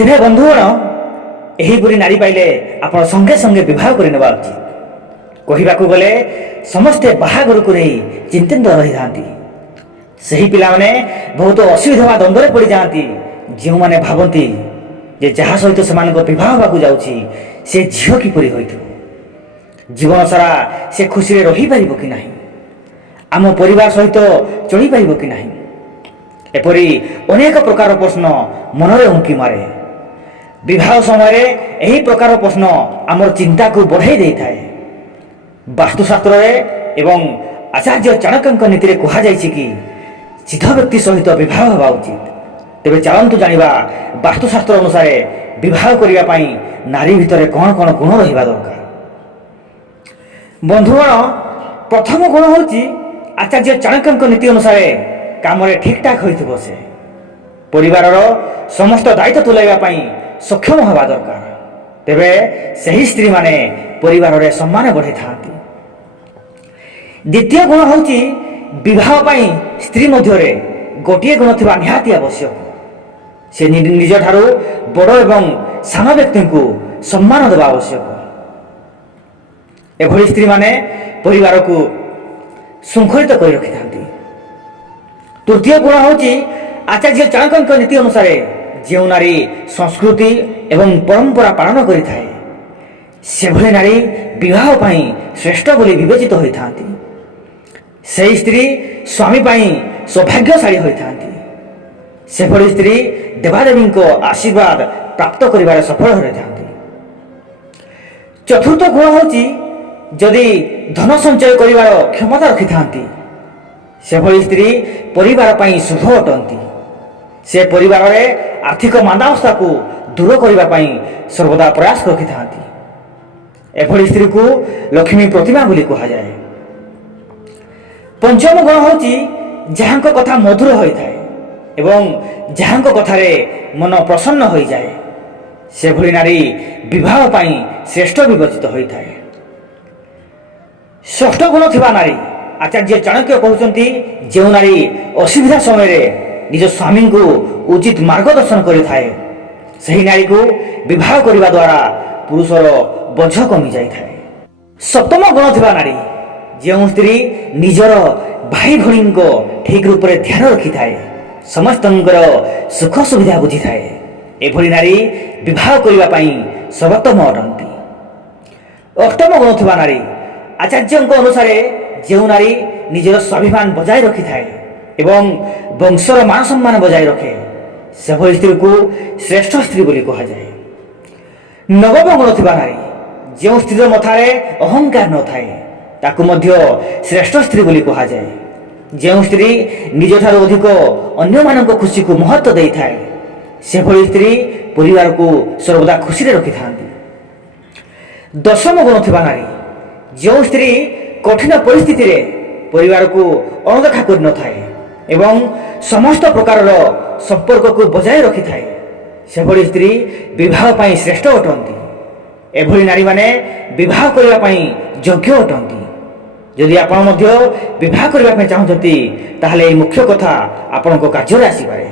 तेरे बंधुगण एहीपरी नारी पाइले आपण संगे संगे विवाह कर नेबा उचित। कहवाक गले समस्ते बाहाघर को नहीं चिंतित रही था। सही पिला माने बहुत असुविधा द्वंद्व पड़ जाती जो मैंने भावती जे जहा सहित से विवाह होगा जाऊँगी से झील किपरि होइथिबो, जीवन सारा से खुशी रही पारिबो कि नहीं, आम परिवार सहित चली पारिबो कि नहीं, एपरी अनेक प्रकार प्रश्न मनरे उंकी मारे। विवाह समय यही प्रकार प्रश्न आमर चिंता को बढ़ाई दे थाए। वास्तुशास्त्र एवं आचार्य चाणक्य नीति कहुई कि सिद्ध व्यक्ति सहित विवाह होगा उचित। तेरे चलतु जाना वास्तुशास्त्र अनुसार विवाह करने नारी भितर कौन कौन गुण रहा दरकार। बंधुगण प्रथम गुण हूँ आचार्य चाणक्य नीति अनुसार काम ठीक ठाक हो से परिवार समस्त दायित्व तुलाइवाई सक्षम हवा दरकार। तेरे सही स्त्री माने परिवार रे सम्मान बढ़ाई था। द्वितीय गुण हूँ विवाह पाई स्त्री मध्य गोटे गुण थिबा निहाती आवश्यक। से निज ठारू बड़ एवं सान व्यक्ति को सम्मान देवा आवश्यक। एभली स्त्री माने परिवार को श्रृंखलित कर रखि थांती। तृतीय गुण हूँ आचार्य चाणक्य नीति अनुसार जो नारी संस्कृति एवं परंपरा पालन करि थाए से भली नारी विवाह पाई श्रेष्ठ बोली विवेचित होई थांती। से स्त्री स्वामी पाई सौभाग्यशाली होई थांती। से भली स्त्री देवादेवी को आशीर्वाद प्राप्त करिबार सफल होई थांती। चतुर्थ गुण होची जदि धन संचय करिबार क्षमता रखि थांती से भली स्त्री परिवार पाई शुभ अटंती। से परिवार रे आर्थिक मांदावस्था को दूर करने पाई सर्वदा प्रयास रखि थांती। एभली स्त्री को लक्ष्मी प्रतिमा बोली कहा जाए। पंचम गुण होची जहां कथा मधुर होई थाए एवं जहां कथारे मन प्रसन्न हो जाए से भली नारी विवाह पाई श्रेष्ठ विवेचित होई थाए। षष्ठ गुण थिबा नारी आचार्य चाणक्य कहउचंती जो नारी असुविधा समय निज स्वामी को उचित मार्गदर्शन करि थाए सही नारी को विवाह करने द्वारा पुरुषर बोझ कमी जाई थाए। सप्तम गुण थिबा नारी जो स्त्री निजर भाई भणी को ठीक रूप से ध्यान रखि थाए समस्त सुख सुविधा बुझी थाए एभली नारी विवाह करने सर्वोत्तम अटंती। अष्टम गुण थिबा नारी आचार्य अनुसार जो नारी निजर स्वाभिमान बजाय रखि थाए एवं वंशर मान सम्मान बजाय रखे से भली स्त्री को श्रेष्ठ स्त्री बोली कहा जाए। नवम गुण थिबा नारी जो स्त्री मथारे अहंकार न थाए ताकू मध्य श्रेष्ठ स्त्री बोली कहा जाए। जो स्त्री निज ठारू अधिक अन्य मानक खुशी को महत्व दे थाए से भली स्त्री परिवार को सर्वदा खुशी रे रखि थांती। दशम गुण थिबा नारी जो स्त्री कठिन परिस्थिति रे परिवार को अणदेखा कर न थाए एवं समस्त प्रकार संपर्क को बजाय रखि थाए से भली स्त्री विवाह पाई श्रेष्ठ अटंती। एभली नारी माने विवाह करने पाई योग्य अटंती। यदि आपण मध्य विवाह करने चाहते ताहले मुख्य कथा आपण को कार्य आसी पारे।